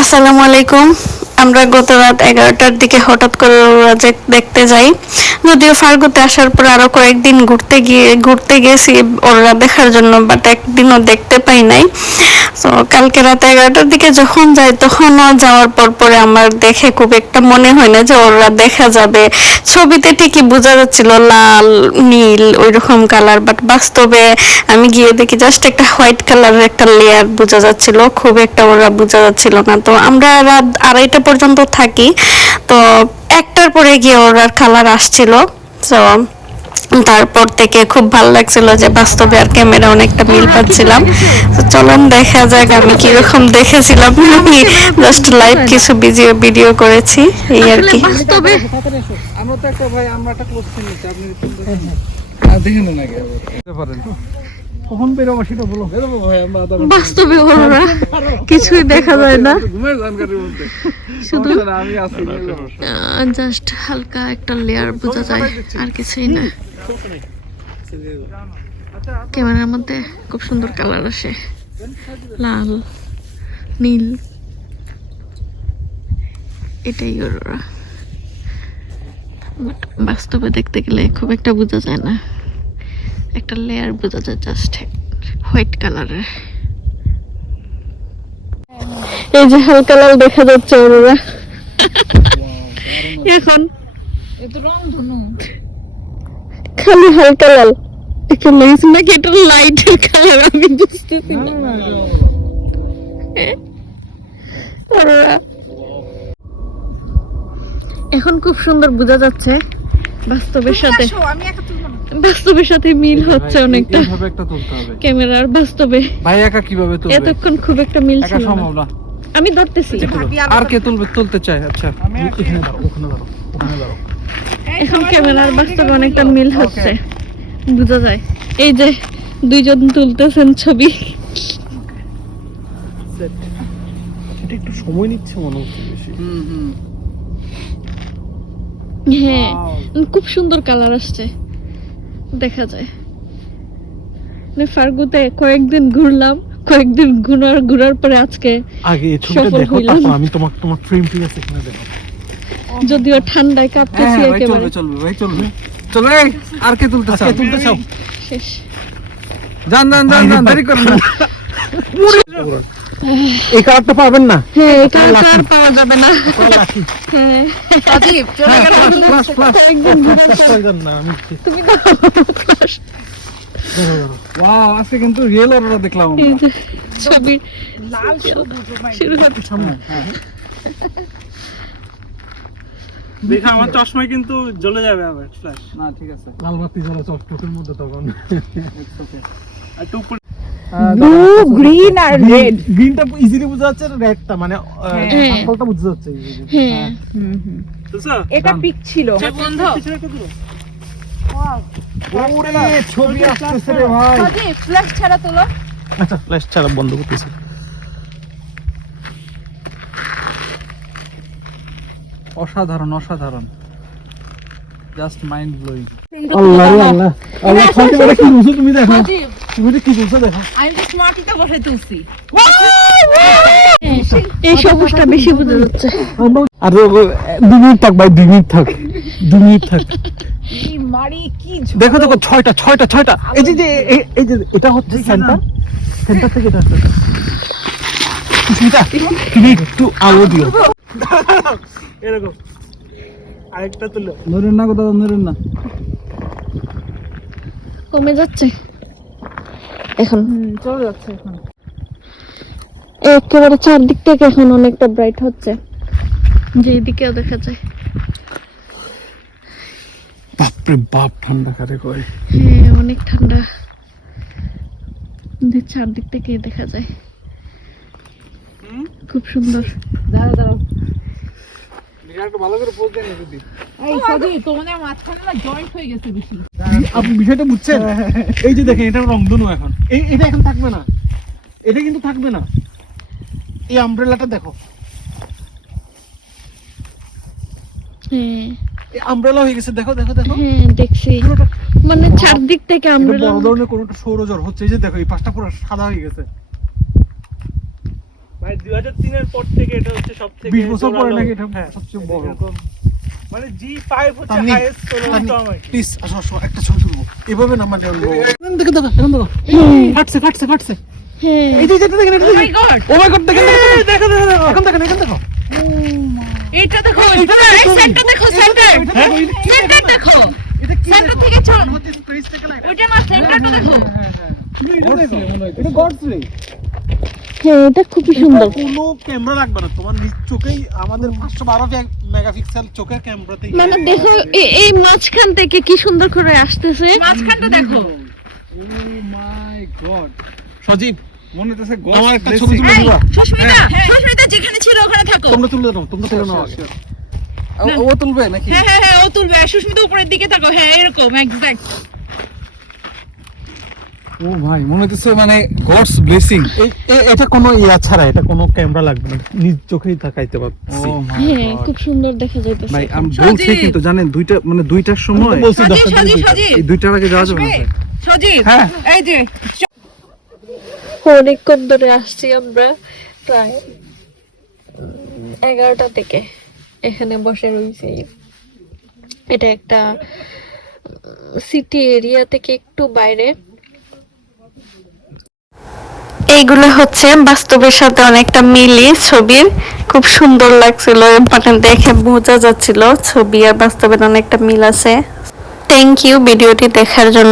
আসসালামু আলাইকুম। আমরা গত রাত 11টার দিকে হঠাৎ করে উড়োজাহাজ দেখতে যাই। যদিও ফার্গুতে আসার পর আরো কয়েকদিন ঘুরতে গেছি ওরা দেখার জন্য, বাট একদিনও দেখতে পাই নাই। তো কালকে রাত 11টার দিকে যখন যাই তখনও যাওয়ার পরে আমার দেখে খুব একটা মনে হয় না যে ওরা দেখা যাবে। ছবিতে ঠিকই বোঝা যাচ্ছিল লাল নীল ওইরকম কালার, বাট বাস্তবে আমি গিয়ে দেখি জাস্ট একটা হোয়াইট কালারের একটা লেয়ার বোঝা যাচ্ছিল, খুব একটা ওরা বোঝা যাচ্ছিল না। তো আমরা রাত 2:30 পর্যন্ত থাকি। তো 1টার পরে গিয়ে ওরার কালার আসছিল। তো তারপর থেকে খুব ভালো লাগছিল যে বাস্তবে আর ক্যামেরা অনেকটা মিল পাচ্ছিলাম। তো চলুন দেখা যাক আমি কিরকম দেখেছিলাম। আমি জাস্ট লাইভ কিছু ভিডিও করেছি এই আর কি। বাস্তবে আমরা তো একটা ভাই আমরা একটা ক্লোজ ফ্রেন্ড নিছি, আপনি দেখেন না আগে পারেন কখন বেরোবো সেটা বলো। বেরোবো ভাই আমরা বাস্তবে ওরা কিছুই দেখা যায় না, ঘুমের জানকারি বলতে শুধু আমি আসি জাস্ট হালকা একটা লেয়ার বোঝা যায়, আর কিছুই না। ক্যামেরার মধ্যে খুব সুন্দর কালার আসে, লাল নীল, এটাই ওরা। বাস্তবে দেখতে গেলে খুব একটা বোঝা যায় না, একটা লেয়ার বোঝা যায় জাস্ট হোয়াইট কালারের। এই যে হালকা লাল দেখা যাচ্ছে ওরা এখন খালি হালকা লাল একটা লেগেছে নাকি, এটা লাইটের কালার আমি বুঝতেছি না। ওরা এখন খুব সুন্দর বোঝা যাচ্ছে, বাস্তবের সাথে মিল হচ্ছে অনেকটা। এইভাবে একটা তুলতে হবে ক্যামেরার বাস্তবে ভাই একা কিভাবে তুলবে, এতক্ষণ খুব একটা মিল একা ছিল সম্ভব না। না। আমি ধরতেছি, আর কে তুলতে চাই? আচ্ছা এখানে দাঁড়াও, ওখানে দাঁড়াও, ওখানে দাঁড়াও। এখন ক্যামেরার বাস্তবে অনেকটা মিল হচ্ছে, বোঝা যায়। এই যে দুইজন তুলতেছেন ছবি। এটা একটু সময় নিচ্ছে মনে হচ্ছে বেশি। হ্যাঁ, খুব সুন্দর কালার আসছে, দেখা যায়। ফার্গুতে কয়েকদিন ঘুরলাম, কয়েকদিন ঘোরার পরে আজকে আগে এই ছবিটা দেখো, তারপর আমি তোমার ফ্রেম ঠিক আছে এখানে দেখো। যদিও ঠান্ডায় কাঁপতেছি একেবারে। চলবে ভাই চলবে চলবে। আর কে তুলতে চাও? শেষ। যান দেরি করেন না। এই কালারটা পাবেন না। হ্যাঁ, এই কালার পাওয়া যাবে না। হ্যাঁ, আজিব চলে গেল। কয়েকদিন ঘোরার পর না আমি তুমি তো ওয়াও, আজকে কিন্তু রিয়েল অরোরা দেখলাম এই আমরা। যে ছবি লাল সবুজ শুরু হচ্ছে। সামনে দেখা আমার চশমায় কিন্তু জ্বলে যাবে আবার ফ্ল্যাশ। না ঠিক আছে, লাল বাতি জ্বলে চকচকের মধ্যে তখন। আর একটু উপরে ব্লু গ্রিন আর রেড। গ্রিনটা ইজিলি বোঝা যাচ্ছে, রেডটা মানে আসলটা বোঝা যাচ্ছে। হ্যাঁ, বুঝছো? এটা পিক ছিল বন্ধু। পিছনে একটু দূরে। ওরে ছবি আসতেছে রে ভাই। আজিব ফ্ল্যাশ ছাড়া তোলো। আচ্ছা ফ্ল্যাশ ছাড়া বন্ধ করতেছি। অসাধারণ জাস্ট মাইন্ড ব্লোয়িং। আল্লাহ খালতে বলে কি বুঝছো তুমি? দেখো আজিব তুমি কি বুঝছো দেখো। আমি তো স্মার্টিতে বসে তুলছি। এই সবুজটা বেশি বোঝা যাচ্ছে। আর 2 মিনিট থাক ভাই, 2 মিনিট থাক। কি মারি কি দেখো 6টা। এই যে এটা হচ্ছে সেন্টার থেকে এটা আসছে। তুমি একটু আলো দিও। এরকম আরেকটা তুলো। নড়েন না। কমে যাচ্ছে এখন, চলে যাচ্ছে এখন। একেবারে চারদিক থেকে এখন অনেকটা ব্রাইট হচ্ছে, যেদিকেও দেখা যায়। বাপরে বাপ, ঠান্ডা কারে কয়। হ্যাঁ, অনেক ঠান্ডা, চারদিক থেকে দেখা যায়, খুব সুন্দর। দাঁড়াও একটু ভালো করে পোজ দেন যদি। এই সজি তোমাদের মাঝখানে না জয়েন্ট হয়ে গেছে বেশি। আপনি বিষয়টা বুঝছেন? এই যে দেখেন, এটা রংধনু এখন। এটা এখন থাকবে না, এটা কিন্তু থাকবে না। এই আমব্রেলাটা দেখো, হ্যাঁ এই আমব্রেলা হয়ে গেছে। দেখো হ্যাঁ, দেখছি, মানে চারদিক থেকে আমরা বড় ধরনের কোন একটা সৌরজল হচ্ছে। এই যে দেখো, এই পাশটা পুরো সাদা হয়ে গেছে। ভাই 2003 এর পর থেকে এটা হচ্ছে সবথেকে 20 বছর পরে নাকি এটা হ্যাঁ, সবচেয়ে বড়। এরকম। মানে G5 হচ্ছে তানি, হাইয়েস্ট সোলো তানি, স্টর্ম আর কি। প্লিজ আসো আসো একটা ছবি তুলবো এভাবে না মানে এখন দেখো দেখো এখন দেখো ফাটছে ফাটছে ফাটছে এই যে যেটা দেখেন এটা Oh my God! Oh my God দেখেন দেখো দেখো দেখো এখন দেখেন এখন দেখো এটা দেখো, সেন্টার দেখো, সেন্টার। সেন্টার দেখো। এটা কি Center থেকে চল। হচ্ছে স্পেস থেকে না ওইটা না, সেন্টারটা দেখো। এটা গডস রে হ্যাঁ এটা খুবই সুন্দর। কোনো ক্যামেরা লাগবে না তোমার নিজ চোখেই আমাদের 512 মেগাপিক্সেল চোখের ক্যামেরাতে মানে দেখো এই মাঝখান থেকে কি সুন্দর করে আসতেছে। মাঝখানটা দেখো। ও মাই গড সজীব মনে হচ্ছে আমার একটা ছবি তুলে এই, দিবা সুস্মিতা, সুস্মিতা যেখানে ছিল ওখানে থাকো। তোমরা তুলে দাও তোমরা তুলে নাও ও তুলবে নাকি হ্যাঁ হ্যাঁ হ্যাঁ, ও তুলবে। সুস্মিতা উপরের দিকে থাকো। হ্যাঁ এরকম এক্সাক্ট। ও ভাই মনে হচ্ছে মানে গডস ব্লেসিং। এটা কোনো ইয়া ছাড়া এটা কোনো ক্যামেরা লাগবে না নিজ চোখেই তাকাইতে পারছি হ্যাঁ খুব সুন্দর দেখা যাইতেছে। ভাই আমি বলছি সজীব। কিন্তু জানেন দুইটা মানে দুইটার সময় বলছি সজীব, সজীব, সজীব। এই দুইটার আগে যাওয়া যাবে না ভাই। সজীব, হ্যাঁ। এই যে অনেকক্ষণ ধরে আসছি আমরা, প্রায় 11টা থেকে এখানে বসে রয়েছি। এটা একটা সিটি এরিয়া থেকে একটু বাইরে। এইগুলো হচ্ছে বাস্তবের সাথে অনেকটা মিলিয়ে ছবির, খুব সুন্দর লাগছিল, মানে দেখে বোঝা যাচ্ছিল ছবি আর বাস্তবের অনেকটা মিল আছে। থ্যাংক ইউ ভিডিওটি দেখার জন্য।